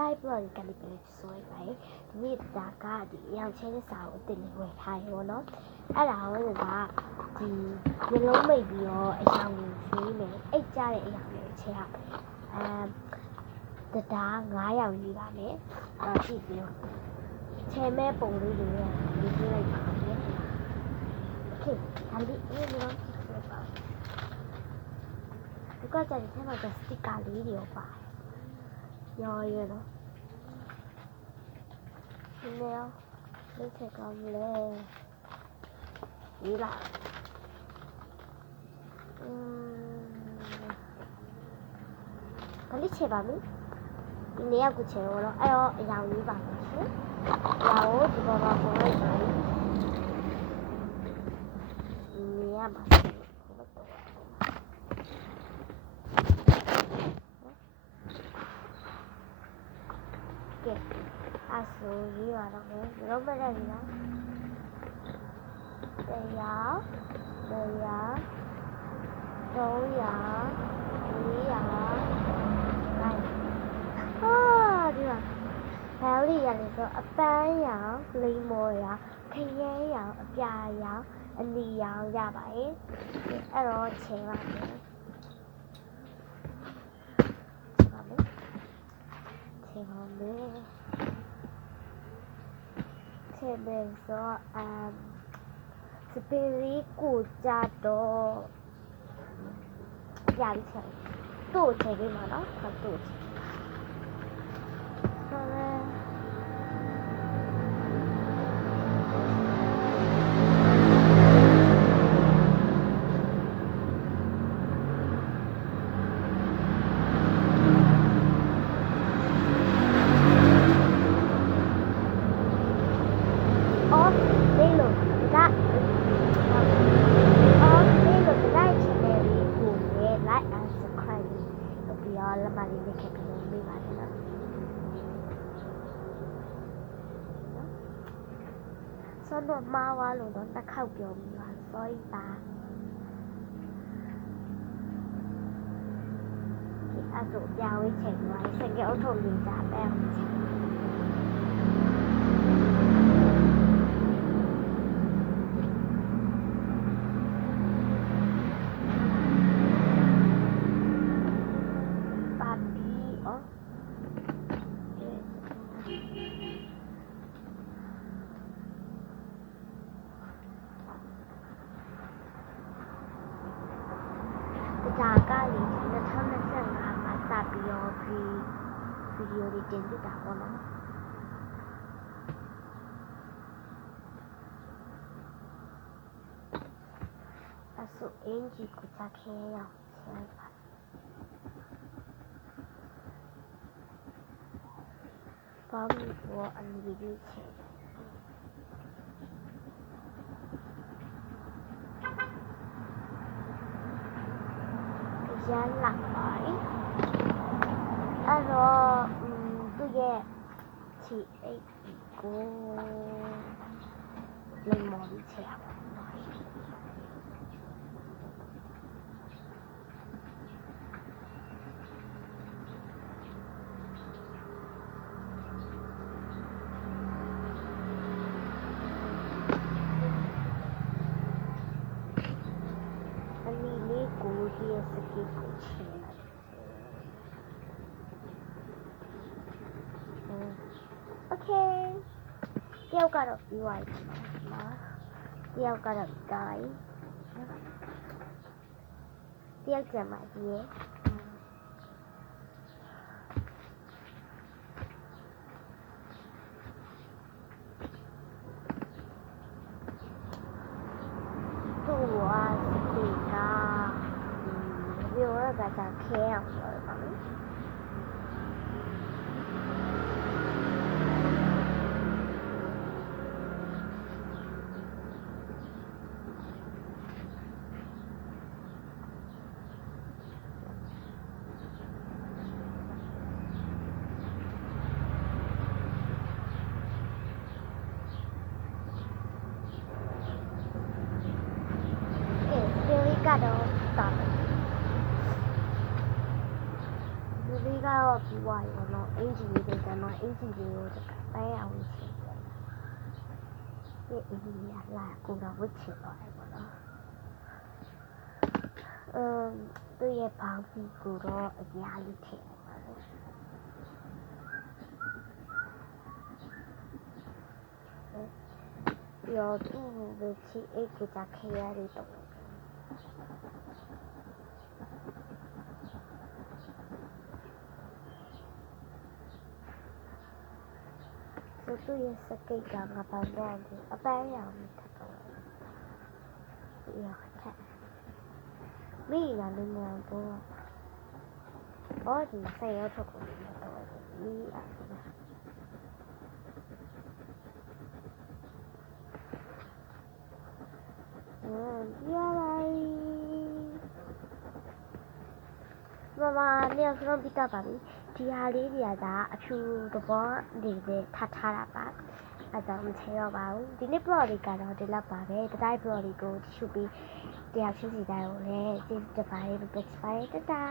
Sky Blood ကနေပြန်ဆိုရပါတယ်ဒီနေ့ဒါကဒီရောင်ချဲတဲ့စာကိုအတင်ဝယ်ထားရောเนาะအဲ့ဒါဟိုကဒီမျိုးလုံးမိတ်ပြီးတော့အရောင်ကိုရွေးမယ်အိတ်ကြတဲ့အရောင်ကိုချဲရမယ်တရား9ရောင်ကြီးပါမယ်ကြည့်ပြီးချဲမဲ့ပုံလေးတွေရေးပြလိုက်ပါမယ်โอเคဒါလေးအေးလို့ဖြစ်ပါဒီကကြတဲ့ထဲမှာစတစ်ကာလေးတွေပါရောရတော့ဒီနေ့လေးချက်ကောင်းလေဒီလားလေးချက်ပါမယ်ဒီနေ့ကချက်ရောတော့အဲ့တော့အရောင်လေးပါမယ်ရှင်ရောင်ဒီပေါ်မှာပုံလိုက်ပါဒီနေ့ကပါအဆိုရေးပါတော့မယ်ရောမရဘူးလားတရား300 400 ဒီမှာဘယ်လိုရလဲဆိုအပန်းရောင်လိမ္မော်ရောင်ခရဲရောင်အပြာရောင်အနီရောင်ရပါတယ်အဲ့တော့ချင်ပါမယ်ချင်ပါဆိုစပီရီကိုကြတော့ရပြီချက်တို့ချေပေးမှာနော်တို့ဆိုလဲလက်မလေးနဲ့ခက်ပြီးလို့မိပါတယ်နော်ဆောင်းတော့မှားသွားလို့တော့တစ်ခေါက်ပြောပြီးပါ sorry ပါဒီအဆိုပြဝေးချိန်သွားစကဲအုပ်ထုံလေးကြပဲဒါကလေ2025မှာစပြီးတော့ဗီဒီယိုလေးတင်ပြတာပေါ့နော်အဆိုအင်ဂျီကိုစခဲရအောင်ဆက်ပါဘာလို့ဘောအန်ဗီဒီယိုချက်ရလာပါတယ်အဲ့တော့သူ့ရဲ့ချီအိတ်ကိုလိမ္မော်ပြီးချက်ရပါကိုဒီစကိကိုချင်โอเคတယောက်ကတော့ပြီးသွားပြီနော်တယောက်ကတော့တိုင်းတယောက်ကျမှဒီရဲ့သူ့ဝါစကိကပြောရတာကခဲအောင်ပြောပါမယ်ကတော့တာ ကျွန်တော်အင်ဂျီလေးကိုတိုင်းအောင်ချင်တယ်ဒီအင်ဂျီလေးကလာကိုတော့ဝစ်ချင်တော့တယ်ပေါ့နော်သူ့ရဲ့ဘောင်ကြီးကိုတော့အများကြီးထည့်လိုက်ပါမယ်ပြီးတော့သူ့ဝစ်ချီအိတ်ကကြခဲရလေးတော့သူ့ရဲ့စကိတ်ကငါပေါင်းတော့အပန်းရောင်ထပ်တော့ပြီးတော့ထပ်မိလာလို့မတော့အော်ဒီဆက်ရောက်ထုတ်ကုန်တော့ဒီအားပြလိုက်မမနေရာဆုံးပြတာပါပြီဒီဟာလေးတွေကအဖြူသဘောတွေနဲ့ထပ်ထားတာပါအဲ့တော့မချေတော့ပါဘူးဒီနေ့ blog လေးကတော့ဒီလောက်ပါပဲတတိုင်း blog လေးကိုကြည့်ပြီးတရားချင်းစီတိုင်းကိုလည်းကျေးဇူးတင်ပါတယ် tata